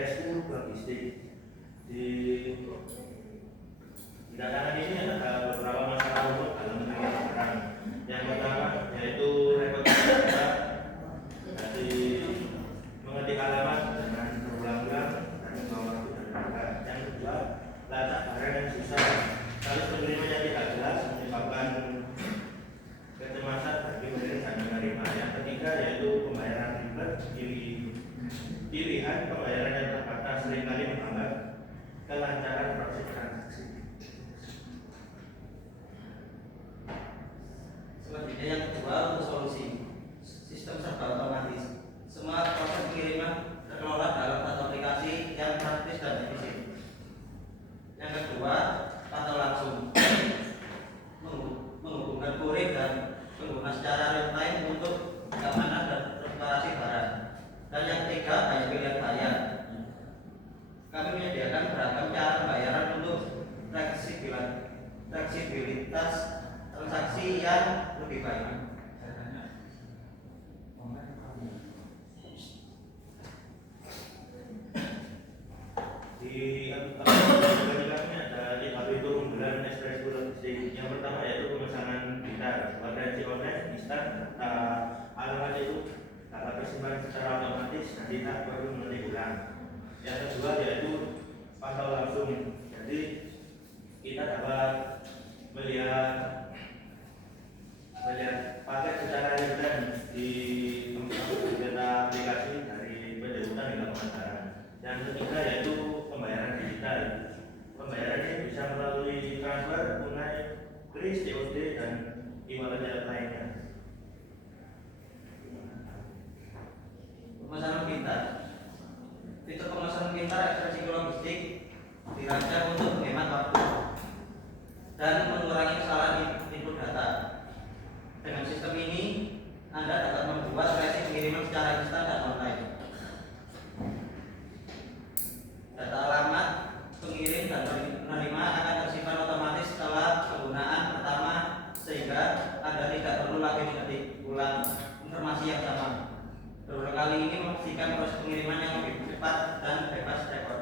ekspresku logistik. Di datangan ini ada beberapa masalah umum dalam pengiriman barang. Yang pertama yaitu rekod data dari mengetik alamat dengan berulang-ulang dan membawa waktu dan tenaga. Yang kedua, lacak barang yang susah. Kalau pengirimannya tidak jelas menyebabkan kecemasan bagi pengirim dan penerima. Yang ketiga yaitu pembayaran ribet, pilihan pembayaran yang terbatas seringkali menghambat kelancaran proses transaksi. Selanjutnya yang kedua untuk solusi sistem serba otomatis. Semua proses pengiriman terkelola dalam satu aplikasi yang praktis dan efisien. Yang kedua, pantau langsung, menghubungkan kurir dan pengguna secara real time untuk keamanan dan transparansi barang. Dan yang ketiga, banyak pilihan bayar. Kami menyediakan beragam cara pembayaran untuk fleksibilitas transaksi yang lebih baik. Di aplikasi ada 5 fitur unggulan Express Logistik. Yang pertama yaitu pemesanan pintar, kuadransi online, instan, data alamat itu data tersimpan secara otomatis dan tidak perlu mengetik ulang. Yang kedua yaitu pantau langsung. Jadi kita dapat melihat paket secara real time di data aplikasi dari penjualan hingga pemasaran. Yang ketiga yaitu pembayaran digital. Pembayaran ini bisa melalui transfer, tunai, kris, COD dan e-wallet lainnya. Pemesanan pintar. Fitur pemesanan pintar ekspresi logistik dirancang untuk menghemat waktu dan mengurangi kesalahan input data. Dengan sistem ini, Anda dapat membuat tracing pengiriman secara instan dan online. Data alamat pengirim dan penerima akan tersimpan otomatis setelah penggunaan pertama, sehingga Anda tidak perlu lagi mengetik ulang informasi yang sama. Beberapa kali ini memastikan proses pengiriman yang lebih cepat dan bebas rekod.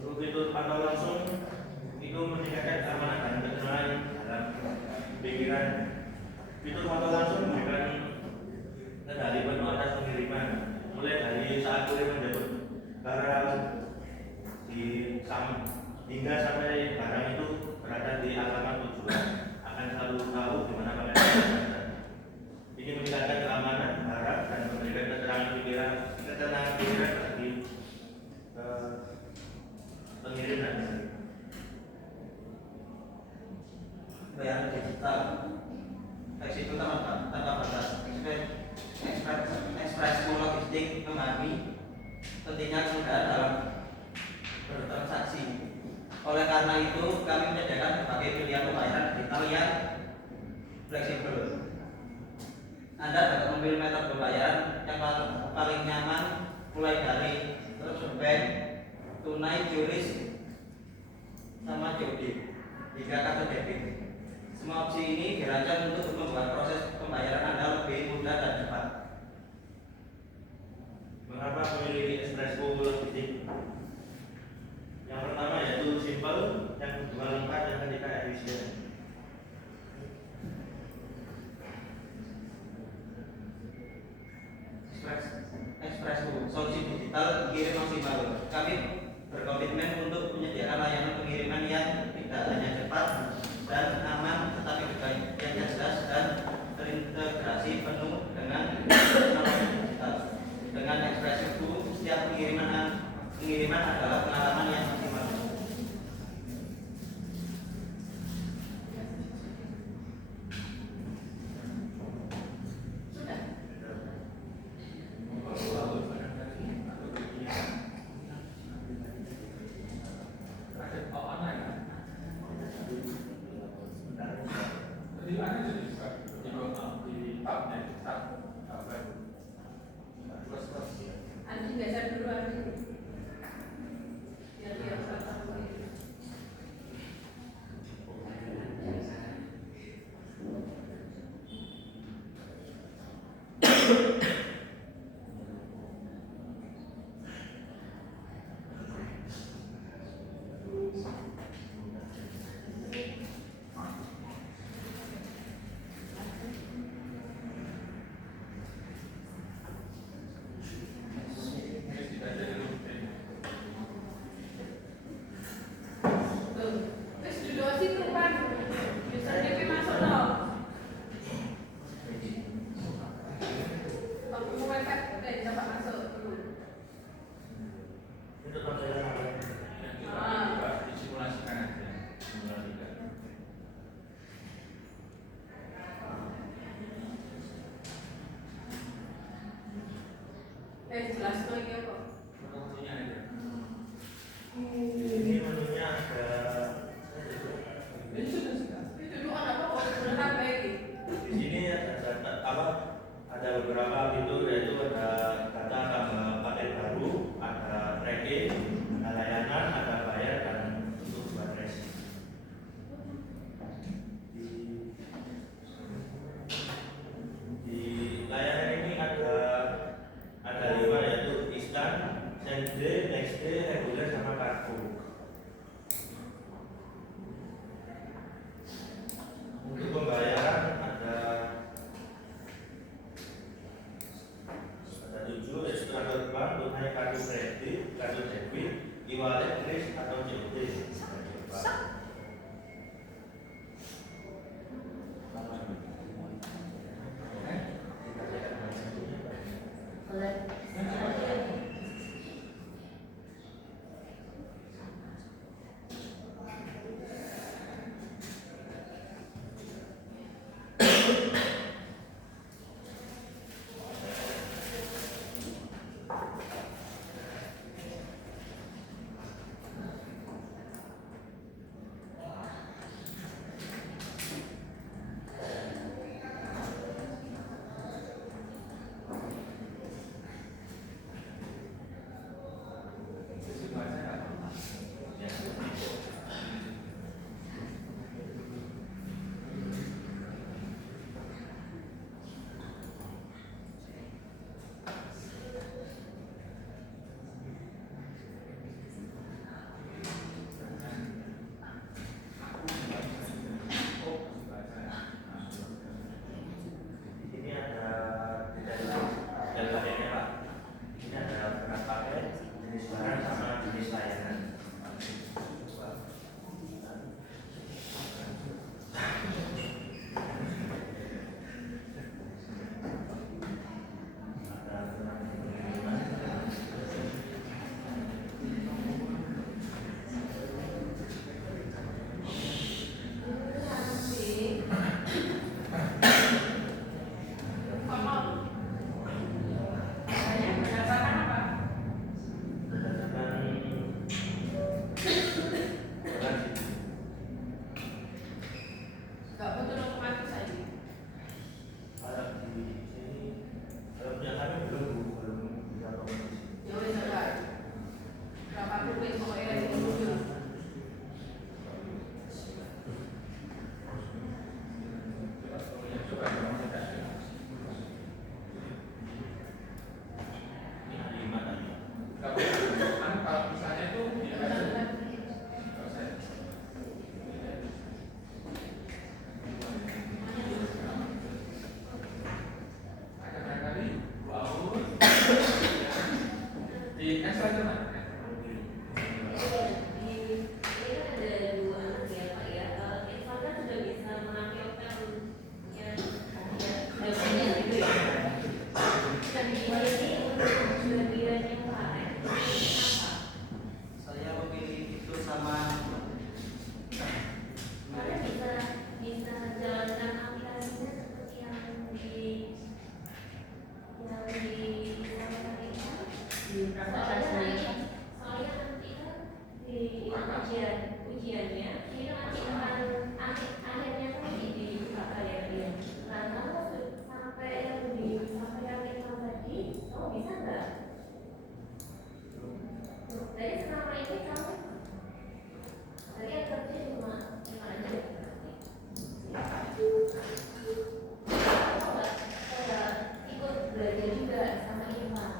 Untuk fitur pantau langsung itu meningkatkan keamanan dan ketenangan dalam pikiran. Fitur pantau langsung memberikan kendali penuh atas pengiriman, mulai dari saat kurir menjemput barang hingga sampai barang itu berada di alamat tujuan, akan selalu tahu di mana barang itu berada. Ini meningkatkan keamanan barang dan memberikan ketenangan pikiran bagi pengirim dan penerima. Bayaran digital, fleksibel tanpa batas. Express logistik memahami pentingnya kemudahan dalam bertransaksi. Oleh karena itu, kami menyediakan berbagai pilihan pembayaran digital yang fleksibel. Anda dapat memilih metode pembayaran yang paling nyaman, mulai dari bank, tunai, QRIS, sama COD hingga kartu debit. Semua opsi ini dirancang untuk membuat proses pembayaran Anda lebih mudah dan cepat. Mengapa memilih Express Logistik? Yang pertama yaitu simple, yang kedua lengkap, yang ketiga efisien. Express solusi digital kirim maksimal. Kami berkomitmen untuk menyediakan layanan pengiriman yang tidak hanya cepat dan aman, tetapi juga yang jelas dan terintegrasi penuh dengan teknologi digital. Dengan Express itu, setiap pengiriman adalah pengalaman yang maksimal. Andi biasa dulu Andi. Biar dia Jelas tuh ini apa? Ini menunya ada Itu dulu anak apa? Kalau sebenarnya apa ini? di sini ada beberapa fitur, yaitu ada data tambah paket baru, ada tracking, ada layanan, ada bayar, dan untuk baterai. Di layanan ini ada 5, yaitu instan, same day, next day, reguler, sama kargo. Untuk pembayaran ada 7, yaitu transfer bank, tunai, kartu kredit, kartu debit, e-wallet, kris, atau COD. Ini ada paketnya, Pak. Ini ada berat paket, jenis barang, sama jenis layanan. Ada pengiriman. Berdasarkan apa? Berdasarkan Gak betul otomatis aja. kalau di sini, kalau punya kami belum bisa kompetisi. Ya wes ada. Berapa rupiah pokoknya di dulu. Ini ada 5 tadi. Kalau misalnya itu ada barangkali baut di ekstra cuma Saya memilih fitur sama bisa jalankan aplikasinya seperti yang disampaikan soalnya nanti kan di ujiannya ini nanti akan akhirnya kan dibuka kayak dia. Nah kamu sampai yang disampaikan itu tadi, kamu bisa nggak? Jadi selama ini kamu tadi yang kerja cuma aja. Ikut belajar juga sama Irfan.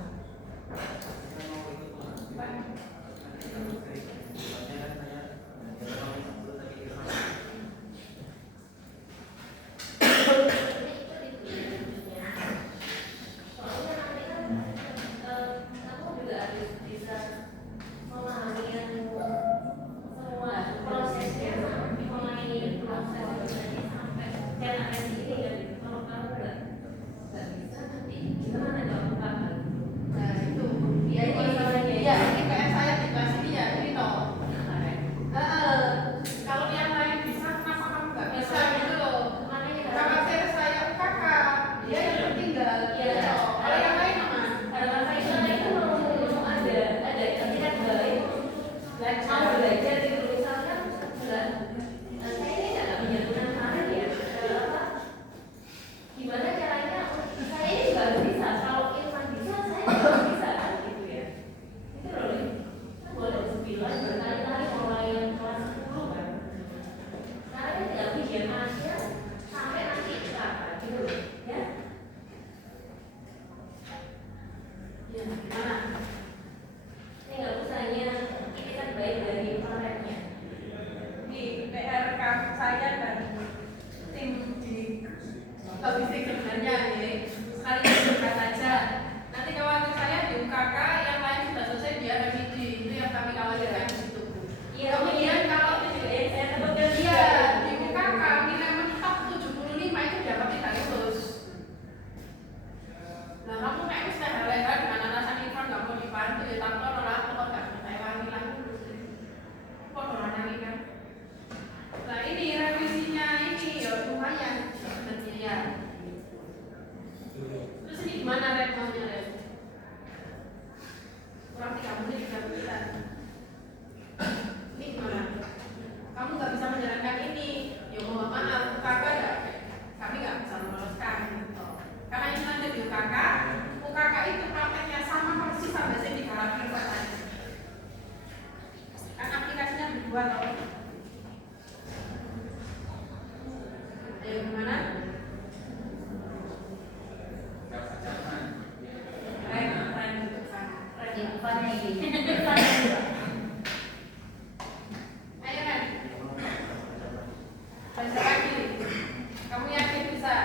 bantu ya tak tolong lah kok gak Taiwan lah. Kok orang kan. Nah ini revisinya ini ya lumayan ya. Terus ini gimana rekomnya Ren? Kurang 3 menit 3 bulan. Ini gimana? Kamu nggak bisa menjalankan ini, ya mohon maaf, UKK ya, kami nggak bisa meloloskan. Gitu. Karena ini lanjut di UKK, UKK itu prakteknya sama persis sampai saya di kalangan tadi. Kan aplikasinya berdua loh. Ayo gimana? Ayo Ren. Baca lagi. Kamu yakin bisa?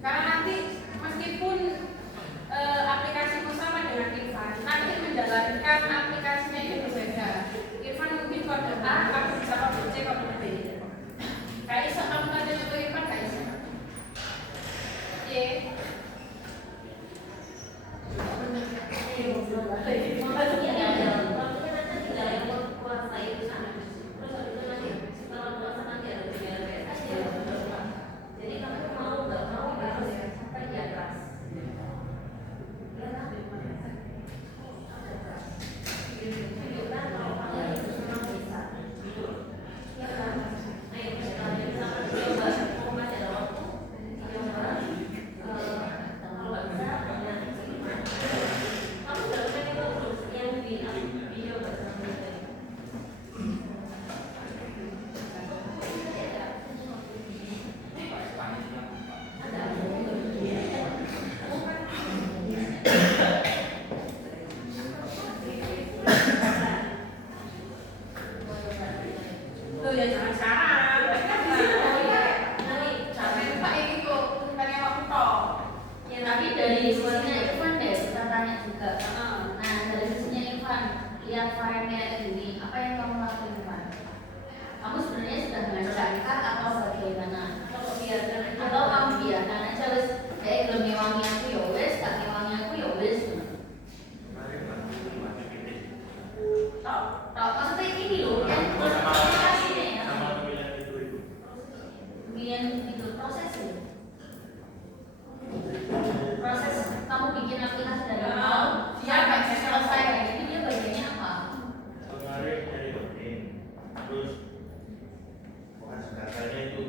Karena nanti meskipun aplikasimu sama dengan Irfan, nanti menjalankan aplikasinya itu berbeda. Irfan mungkin kode A, kamu bisa kode C, kode B. Kayak iso kamu kode itu Irfan kayak iso. Iya. Tuh ya jangan salah, sampai Pak ini kok bukannya waktu toh. Ya tapi dari sisinya Irfan deh kita tanya juga. Nah dari sisinya Irfan, lihat filenya ini, apa yang kamu lakukan Irfan? Kamu sebenarnya sudah mengajarkan atau bagaimana? Atau kamu biarkan aja wes, belum ngewangi aku ya wes, gak ngewangi aku ya wes. Maksudnya ini loh, yang aplikasinya ya. Pemilihan itu proses ya. Proses kamu bikin aplikasi dari nol, sampai selesai kayak gitu dia bagiannya apa? Kemarin dari coding, terus gagalnya itu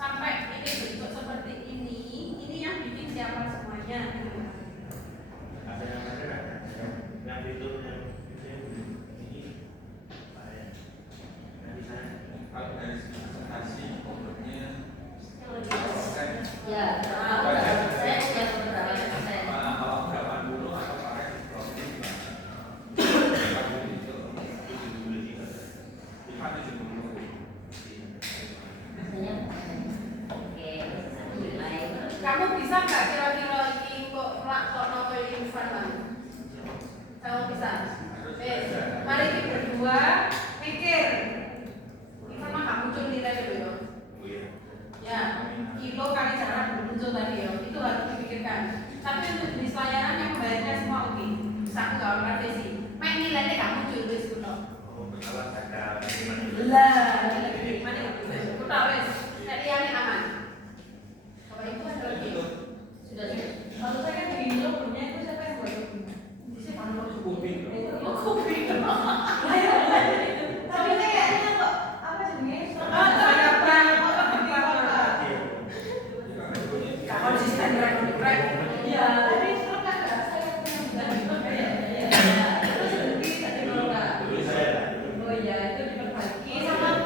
Sampai ini bentuk seperti ini yang bikin siapa semuanya. ada yang ada fitur yang ini apa ya? Yang di sana. Kalau dari segi presentasi pokoknya Ya, saya sudah beberapa persen. kalau 80 atau pakai closing Oke, mulai. Kamu bisa nggak kira-kira ini kok nonton Irfan bang? Kamu bisa? Mari kita berdua mikir. Irfan mah nggak muncul nilai dulu ya. Oh iya. Ya, kilo kali jarak belum muncul tadi ya. Itu harus dipikirkan. Tapi untuk jenis layanan yang membayarnya semua oke. Bisa aku nggak orang revisi. Mek nilainya nggak muncul wes kuno. Oh, pesawat ada bagaimana? Lah, mana nggak bisa? Kuno wes. Jadi yang aman. Kalau itu ada lagi. Sudah sudah. Kalau saya kan di logonya itu siapa yang buat logonya? Di siapa yang buat kuping. Oh, kuping. Tapi kayaknya kok apa jenis? Saya apa? Konsisten keren. Iya, tapi serem kan enggak? Saya punya juga. Terus berhenti tadi kalau enggak. Dulu saya lah. Oh iya, itu diperbaiki sama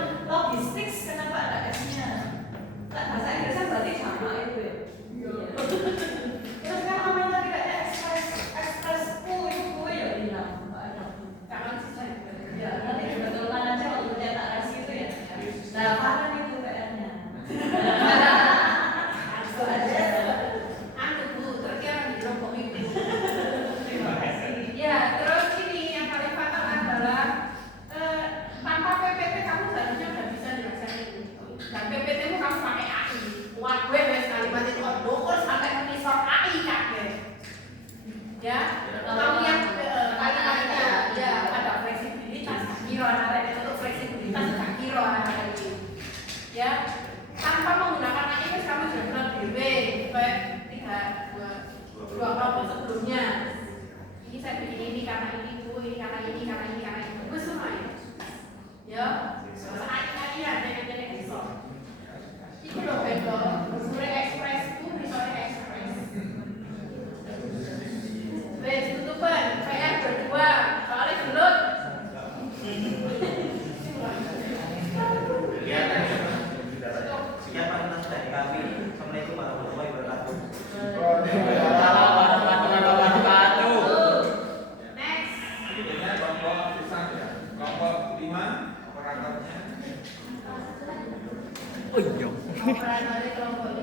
Ya, kamu yang kali-kalinya ya ada fleksibilitas, kira anak-anak itu fleksibilitas, kira anak-anak ini. Ya, tanpa menggunakan AIS kamu sudah kenal DW, supaya dua kelompok sebelumnya. Ini saya bikin ini karena ini bu, ini karena ini karena ini karena ini, itu semua ya. Ya, saat ini ada yang bisa. Itu loh bento, sore ekspres itu bisa ekspres. Wes tutupan, PR berdua, soalnya gelut. Sekian pantas dari kami. Assalamualaikum warahmatullahi wabarakatuh. Next. Ini kelompok pisang ya. Kelompok 5 operatornya. Satu lagi. Operatornya kelompok